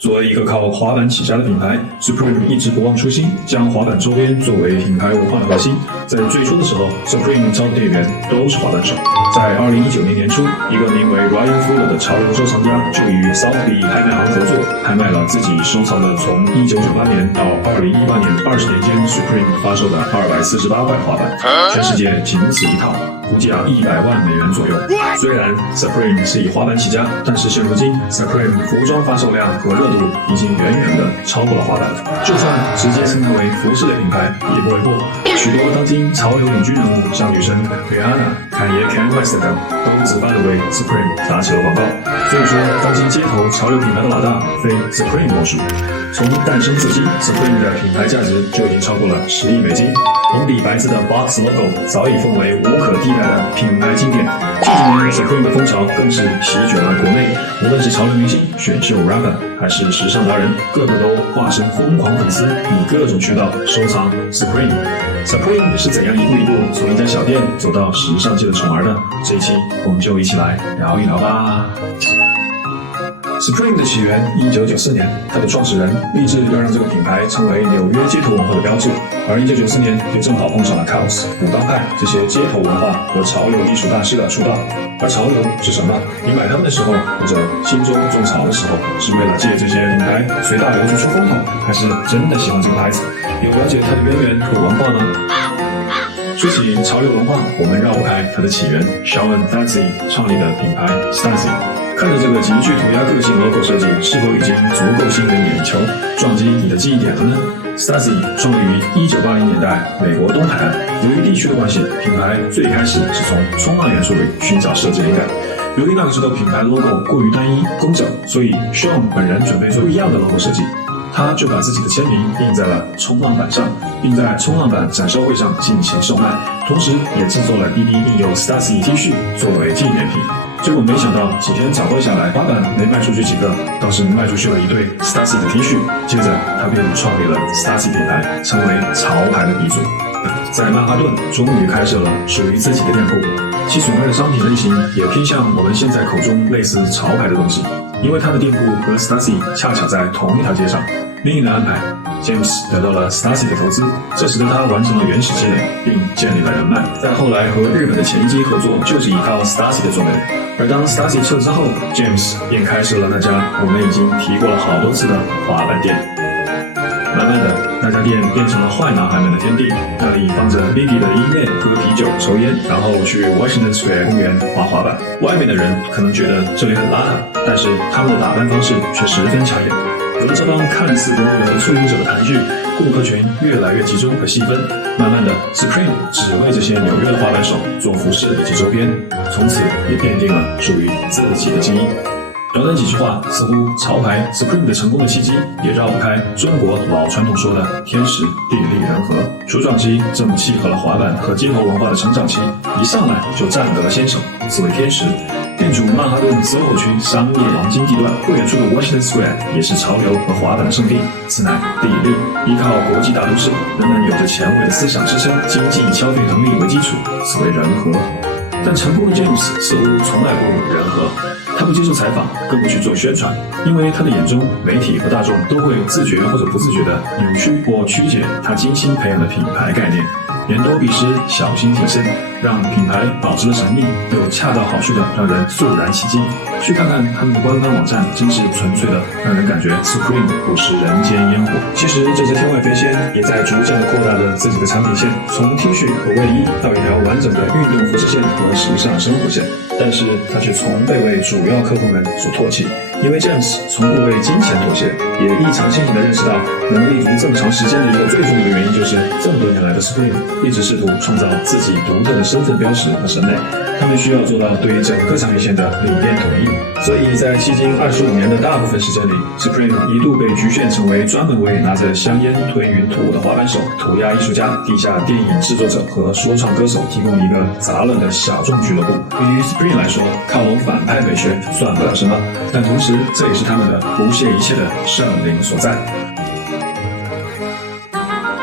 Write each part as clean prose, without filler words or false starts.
作为一个靠滑板起家的品牌 ，Supreme 一直不忘初心，将滑板周边作为品牌文化的核心。在最初的时候 ，Supreme 招的店员都是滑板手。在2019年年初，一个名为 Ryan Fuller 的潮流收藏家就与 Sotheby 拍卖行合作，拍卖了自己收藏的从1998年到2018年20年间 Supreme 发售的248块滑板，全世界仅此一套。估计100万美元左右。虽然 Supreme 是以滑板起家，但是现如今 Supreme 服装发售量和热度已经远远的超过了滑板。就算直接称它为服饰类品牌也不为过。许多当今潮流领军人物，像女神 Rihanna、侃爷 Kanye West 等，都自发的为 Supreme 打起了广告。所以说，当今街头潮流品牌的老大非 Supreme 莫属。从诞生至今 ，Supreme 的品牌价值就已经超过了10亿美金。红底白字的 Box logo 早已奉为无可替代的品牌经典。近几年 Supreme 的风潮更是席卷了国内，无论是潮流明星、选秀 rapper， 还是时尚达人，个个都化身疯狂粉丝，以各种渠道收藏 Supreme。Supreme 是怎样一步一步从一家小店走到时尚界的宠儿的？这一期我们就一起来聊一聊吧。Supreme 的起源1994年，它的创始人立志要让这个品牌成为纽约街头文化的标志，而1994年就正好碰上了 Kaos、武当派这些街头文化和潮流艺术大师的出道。而潮流是什么？你买它们的时候，或者心中种草的时候，是为了借这些品牌随大流去出风头，还是真的喜欢这个牌子？有了解它的渊源和文化呢？说起潮流文化，我们绕不开它的起源 ，Shawn Stacey 创立的品牌 Stacey。看着这个极具涂鸦个性的 logo 设计，是否已经足够吸引人眼球，撞击你的记忆点了呢 ？Stacey 创立于1980年代美国东海岸，由于地区的关系，品牌最开始是从冲浪元素里寻找设计灵感。由于那个时候品牌 logo 过于单一工整，所以 Shawn 本人准备做不一样的 logo 设计。他就把自己的签名印在了冲浪板上，并在冲浪板展售会上进行售卖，同时也制作了一批印有 Stacey T 恤作为纪念品。结果没想到几天早会下来，滑板没卖出去几个，倒是卖出去了一对 Stacey 的 T 恤。接着他便创立了 Stacey 品牌，成为潮牌的鼻祖。在曼哈顿终于开设了属于自己的店铺，其所卖的商品类型也偏向我们现在口中类似潮牌的东西，因为他的店铺和 Stacey 恰巧在同一条街上。另一的安排 ，James 得到了 Stacey 的投资，这使得他完成了原始积累，并建立了人脉。在后来和日本的前一机合作，就是依靠 Stacey 的作为。而当 Stacey 撤之后 ，James 便开设了那家我们已经提过了好多次的滑板店。慢慢的，那家店变成了坏男孩们的天地，那里放着 Biggie 的音乐、喝啤酒、抽烟，然后去 Washington Square 公园滑滑板。外面的人可能觉得这里很邋遢，但是他们的打扮方式却十分抢眼。有了这帮看似融入了簇拥者的盘踞，顾客群越来越集中和细分。慢慢的 ，Supreme 只为这些纽约的滑板手做服饰以及周边，从此也奠定了属于自己的基因。短短几句话，似乎潮牌 Supreme 的成功的契机也绕不开中国老传统说的天时地利人和。初创期正契合了滑板和街头文化的成长期，一上来就占得了先手，此为天时。店主曼哈顿 SoHo 区商业黄金地段，不远处的 Washington Square 也是潮流和滑板的圣地。此乃地利，依靠国际大都市，人们有着前卫的思想支撑，经济消费能力为基础，此为人和。但成功的 James 似乎从来不人和。他不接受采访，更不去做宣传，因为他的眼中，媒体和大众都会自觉或者不自觉地扭曲或曲解他精心培养的品牌概念，言多必失，小心谨慎，让品牌保持了神秘，又恰到好处地让人肃然起敬。去看看他们的官方网站，真是纯粹的让人感觉 Supreme 不是人间烟火。其实这只天外飞仙也在逐渐地扩大着自己的产品线，从 T 恤和卫衣到一条完整的运动服饰线和时尚生活线。但是他却从未为主要客户们所唾弃，因为 James 从不为金钱妥协，也异常清醒地认识到，能立足这么长时间的一个最重要的原因，就是这么多年来的 Supreme 一直试图创造自己独特的身份标识和审美，他们需要做到对整个产品线的理念统一。所以在迄今25年的大部分时间里 ，Supreme 一度被局限成为专门为拿着香烟推云吐雾的滑板手、涂鸦艺术家、地下电影制作者和说唱歌手提供一个杂乱的小众俱乐部。对于 Supreme 来说，靠拢反派美学算不了什么，但同时这也是他们的不屑一切的圣灵所在。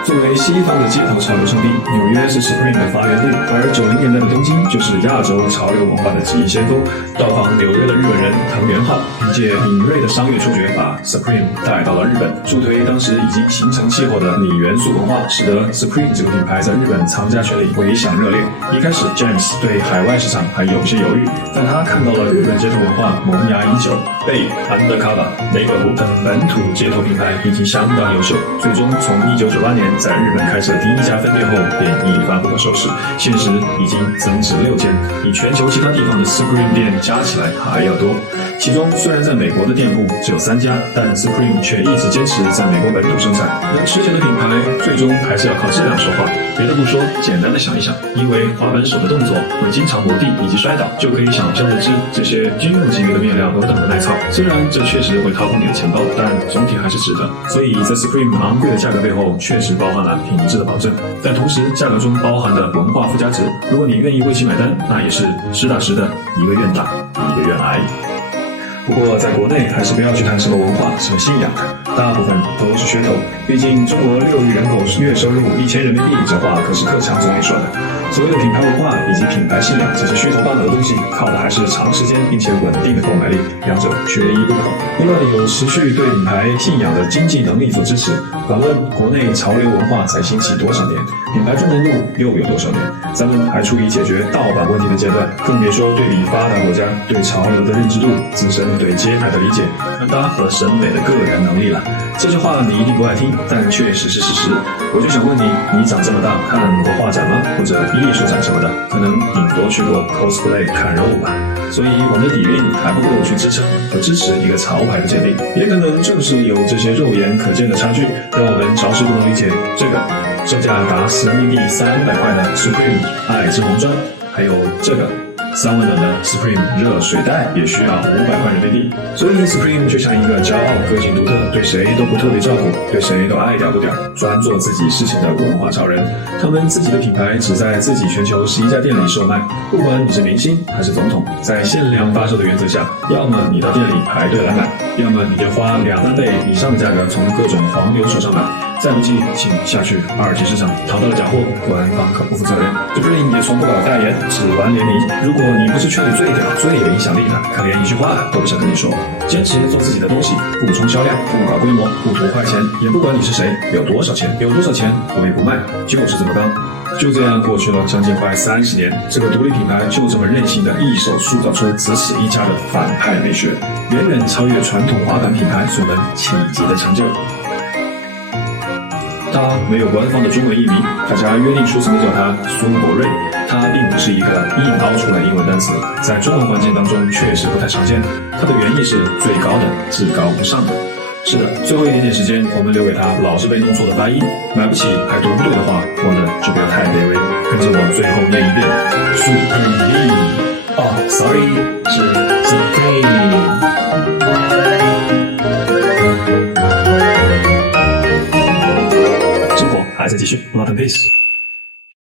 作作为西方的街头潮流圣地，纽约是 Supreme 的发源地，而90年代的东京就是亚洲潮流文化的第一先锋。到访纽约的日本人藤原浩，凭借敏锐的商业触觉，把 Supreme 带到了日本，助推当时已经形成气候的米元素文化，使得 Supreme 这个品牌在日本藏家圈里回响热烈。一开始 James 对海外市场还有些犹豫，但他看到了日本街头文化萌芽已久，Babe、Undercover、Neighborhood 等本土街头品牌已经相当优秀，最终从1998年在日本开设第一家分店后，便一发不可收拾，现时已经增至6间，比全球其他地方的 Supreme 店加起来还要多。其中虽然在美国的店铺只有3家，但 Supreme 却一直坚持在美国本土生产。能持久的品牌，最终还是要靠质量说话。别的不说，简单的想一想，因为滑板手的动作会经常磨地以及摔倒，就可以想象得知这些军用级别的面料何等的耐操。虽然这确实会掏空你的钱包，但总体还是值得。所以在 Supreme 昂贵的价格背后，确实包含了品质的保证，但同时价格中包含的文化附加值，如果你愿意为其买单，那也是实打实的一个愿打一个愿挨。不过在国内还是不要去谈什么文化、什么信仰，大部分都是噱头。毕竟中国6亿人口月收入1000人民币，这话可是克强总理说的。所谓的品牌文化以及品牌信仰这些虚头巴脑的东西，靠的还是长时间并且稳定的购买力，两者缺一不可。除了有持续对品牌信仰的经济能力做支持，反问国内潮流文化才兴起多少年，品牌忠诚度又有多少年？咱们还处于解决盗版问题的阶段，更别说对比发达国家对潮流的认知度、自身对街拍的理解、穿搭和审美的个人能力了。这句话你一定不爱听，但确实是事实。我就想问你，你长这么大看过画展吗？或者艺术展什么的？可能顶多去过 cosplay 看人物吧。所以我们的底蕴还不够去支撑和支持一个潮牌的鉴定，也可能正是有这些肉眼可见的差距，让我们着实不能理解这个售价达人民币300块的 Supreme 爱之红砖，还有这个3万的 Supreme 热水袋也需要500块人民币。所以 Supreme 就像一个骄傲、个性独特、对谁都不特别照顾、对谁都爱屌不屌、专做自己事情的文化潮人。他们自己的品牌只在自己全球11家店里售卖，不管你是明星还是总统，在限量发售的原则下，要么你到店里排队来买，要么你就花2-3倍以上的价格从各种黄牛手上买。再不济，请下去二级市场淘到了假货，官方可不负责任。Supreme 也从不搞代言，只玩联名。如果你不是圈里最屌、最有影响力的，可连一句话都不想跟你说。坚持做自己的东西，不冲销量，不搞规模，不图快钱，也不管你是谁，有多少钱，不为不卖，就是这么刚。就这样过去了将近快30年，这个独立品牌就这么任性的一手塑造出咫尺一家的反派美学，远远超越传统滑板品牌所能企及的成就。他没有官方的中文译名，大家约定俗成的叫他苏博瑞。他并不是一个硬凹出来的英文单词，在中文环境当中确实不太常见。它的原意是最高的、至高无上的。是的，最后一点点时间，我们留给他老是被弄错的发音，买不起还读不对的话，活的就不要太卑微。跟着我最后念一遍 Supreme。哦 ，sorry， 是 Supreme。还在继续 ，Love and Peace。